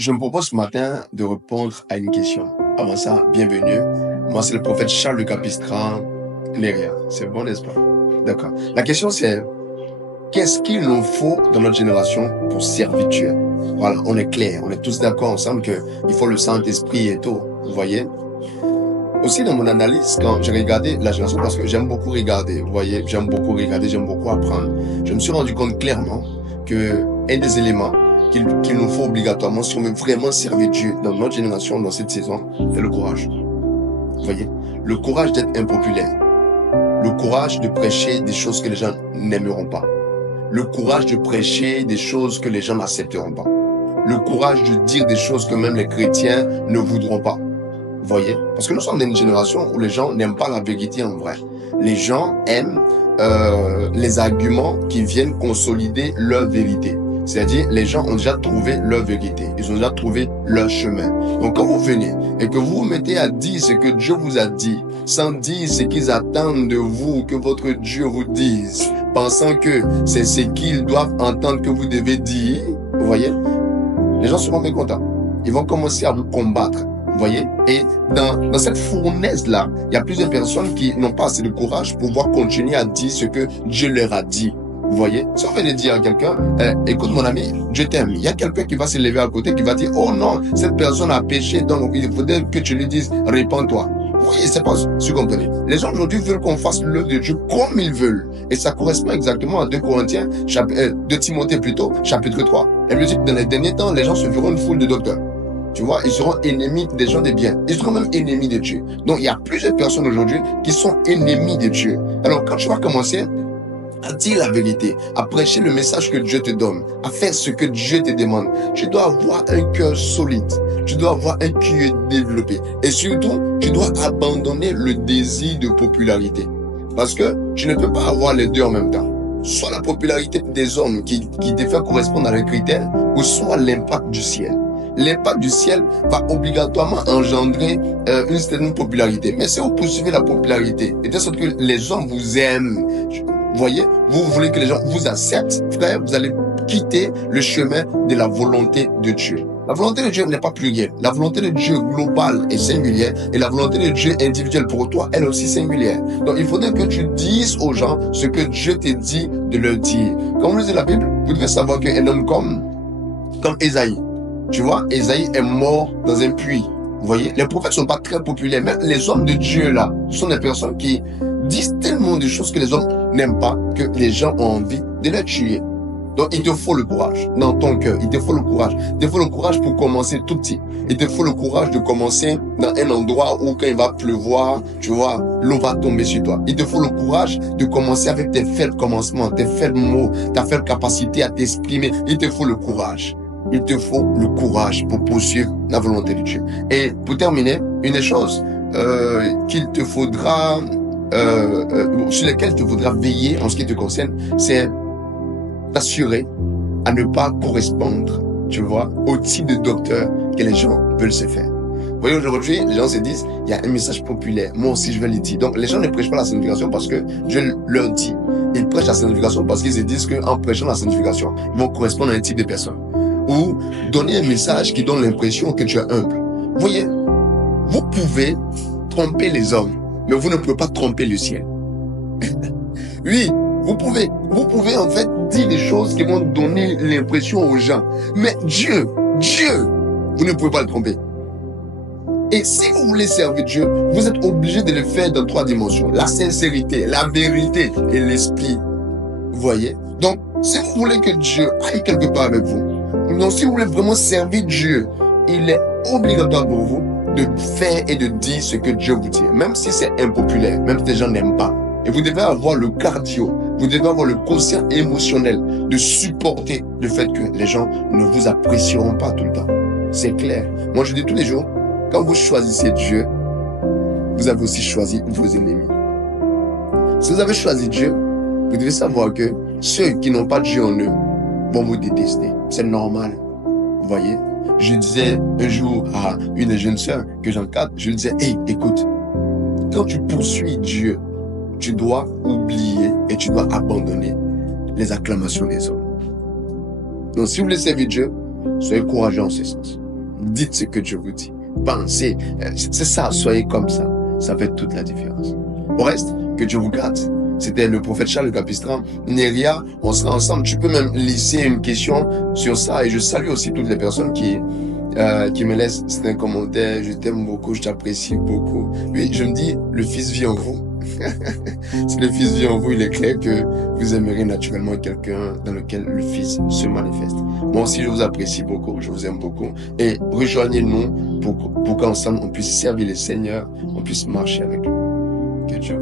Je me propose ce matin de répondre à une question. Avant ça, bienvenue. Moi, c'est le prophète Charles de Capistran, Léria. C'est bon, n'est-ce pas? D'accord. La question, c'est qu'est-ce qu'il nous faut dans notre génération pour servir Dieu? Voilà, on est clair. On est tous d'accord ensemble qu'il faut le Saint-Esprit et tout. Vous voyez? Aussi, dans mon analyse, quand j'ai regardé la génération, parce que j'aime beaucoup regarder, vous voyez, j'aime beaucoup regarder, j'aime beaucoup apprendre, je me suis rendu compte clairement que un des éléments qu'il nous faut obligatoirement si on veut vraiment servir Dieu dans notre génération, dans cette saison, c'est le courage. Vous voyez, le courage d'être impopulaire, le courage de prêcher des choses que les gens n'aimeront pas, le courage de prêcher des choses que les gens n'accepteront pas, le courage de dire des choses que même les chrétiens ne voudront pas. Vous voyez? Parce que nous sommes dans une génération où les gens n'aiment pas la vérité en vrai. Les gens aiment les arguments qui viennent consolider leur vérité. C'est-à-dire, les gens ont déjà trouvé leur vérité. Ils ont déjà trouvé leur chemin. Donc, quand vous venez et que vous vous mettez à dire ce que Dieu vous a dit, sans dire ce qu'ils attendent de vous, que votre Dieu vous dise, pensant que c'est ce qu'ils doivent entendre que vous devez dire, vous voyez, les gens seront mécontents. Ils vont commencer à vous combattre. Vous voyez? Et dans cette fournaise-là, il y a plusieurs personnes qui n'ont pas assez de courage pour pouvoir continuer à dire ce que Dieu leur a dit. Vous voyez? Si on venait dire à quelqu'un, écoute mon ami, Dieu t'aime. Il y a quelqu'un qui va se lever à côté, qui va dire, oh non, cette personne a péché, donc il faudrait que tu lui dises, répands-toi. Vous voyez, c'est pas si vous comprenez. Les gens aujourd'hui veulent qu'on fasse l'œuvre de Dieu comme ils veulent. Et ça correspond exactement à 2 Corinthiens, 2 Timothée plutôt, chapitre 3. Elle veut dire que dans les derniers temps, les gens se feront une foule de docteurs. Tu vois, ils seront ennemis des gens de bien. Ils seront même ennemis de Dieu. Donc, il y a plusieurs personnes aujourd'hui qui sont ennemis de Dieu. Alors, quand tu vas commencer à dire la vérité, à prêcher le message que Dieu te donne, à faire ce que Dieu te demande, tu dois avoir un cœur solide. Tu dois avoir un cœur développé. Et surtout, tu dois abandonner le désir de popularité. Parce que tu ne peux pas avoir les deux en même temps. Soit la popularité des hommes qui te fait correspondre à leurs critères, ou soit l'impact du ciel. L'impact du ciel va obligatoirement engendrer une certaine popularité. Mais si vous poursuivez la popularité, et de sorte que les hommes vous aiment, vous voyez, vous voulez que les gens vous acceptent, frère, vous allez quitter le chemin de la volonté de Dieu. La volonté de Dieu n'est pas plurielle. La volonté de Dieu globale est singulière et la volonté de Dieu individuelle pour toi, elle est aussi singulière. Donc il faudrait que tu dises aux gens ce que Dieu te dit de leur dire. Quand vous lisez la Bible, vous devez savoir qu'un homme comme Ésaïe, tu vois, Ésaïe est mort dans un puits. Vous voyez, les prophètes sont pas très populaires, mais les hommes de Dieu là, ce sont des personnes qui disent tellement de choses que les hommes n'aiment pas, que les gens ont envie de les tuer. Donc il te faut le courage dans ton cœur, il te faut le courage. Il te faut le courage pour commencer tout petit. Il te faut le courage de commencer dans un endroit où quand il va pleuvoir, tu vois, l'eau va tomber sur toi. Il te faut le courage de commencer avec tes faibles commencements, tes faibles mots, ta faible capacité à t'exprimer. Il te faut le courage. Il te faut le courage pour poursuivre la volonté de Dieu. Et pour terminer, une des choses qu'il te faudra, sur lesquelles tu voudras veiller en ce qui te concerne, c'est t'assurer à ne pas correspondre, tu vois, au type de docteur que les gens veulent se faire. Vous voyez, aujourd'hui, les gens se disent, il y a un message populaire, moi aussi je vais le dire. Donc les gens ne prêchent pas la sanctification parce que Dieu leur dit. Ils prêchent la sanctification parce qu'ils se disent qu'en prêchant la sanctification, ils vont correspondre à un type de personne. Ou donner un message qui donne l'impression que tu es humble. Vous voyez, vous pouvez tromper les hommes, mais vous ne pouvez pas tromper le ciel. Oui, vous pouvez en fait dire des choses qui vont donner l'impression aux gens. Mais Dieu, vous ne pouvez pas le tromper. Et si vous voulez servir Dieu, vous êtes obligé de le faire dans 3 dimensions. La sincérité, la vérité et l'esprit. Vous voyez? Donc, si vous voulez que Dieu aille quelque part avec vous, donc si vous voulez vraiment servir Dieu, il est obligatoire pour vous de faire et de dire ce que Dieu vous dit. Même si c'est impopulaire, même si les gens n'aiment pas. Et vous devez avoir le cardio, vous devez avoir le quotient émotionnel de supporter le fait que les gens ne vous apprécieront pas tout le temps. C'est clair. Moi je dis tous les jours, quand vous choisissez Dieu, vous avez aussi choisi vos ennemis. Si vous avez choisi Dieu, vous devez savoir que ceux qui n'ont pas Dieu en eux vont vous détester. C'est normal. Vous voyez? Je disais un jour à une des jeunes sœurs que j'encadre, je lui disais, hey, écoute, quand tu poursuis Dieu, tu dois oublier et tu dois abandonner les acclamations des hommes. Donc si vous voulez servir Dieu, soyez courageux en ce sens. Dites ce que Dieu vous dit. Pensez. C'est ça, soyez comme ça. Ça fait toute la différence. Au reste, que Dieu vous garde. C'était le prophète Charles Capistran. Neria, on sera ensemble. Tu peux même laisser une question sur ça. Et je salue aussi toutes les personnes qui me laissent un commentaire. Je t'aime beaucoup, je t'apprécie beaucoup. Oui, je me dis, le Fils vit en vous. Si le Fils vit en vous, il est clair que vous aimerez naturellement quelqu'un dans lequel le Fils se manifeste. Moi aussi, je vous apprécie beaucoup, je vous aime beaucoup. Et rejoignez-nous pour qu'ensemble, on puisse servir le Seigneur, on puisse marcher avec lui. Que Dieu